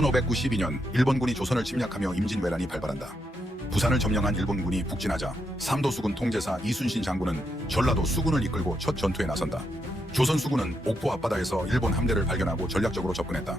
1592년 일본군이 조선을 침략하며 임진왜란이 발발한다. 부산을 점령한 일본군이 북진하자 삼도 수군 통제사 이순신 장군은 전라도 수군을 이끌고 첫 전투에 나선다. 조선 수군은 옥포 앞바다에서 일본 함대를 발견하고 전략적으로 접근했다.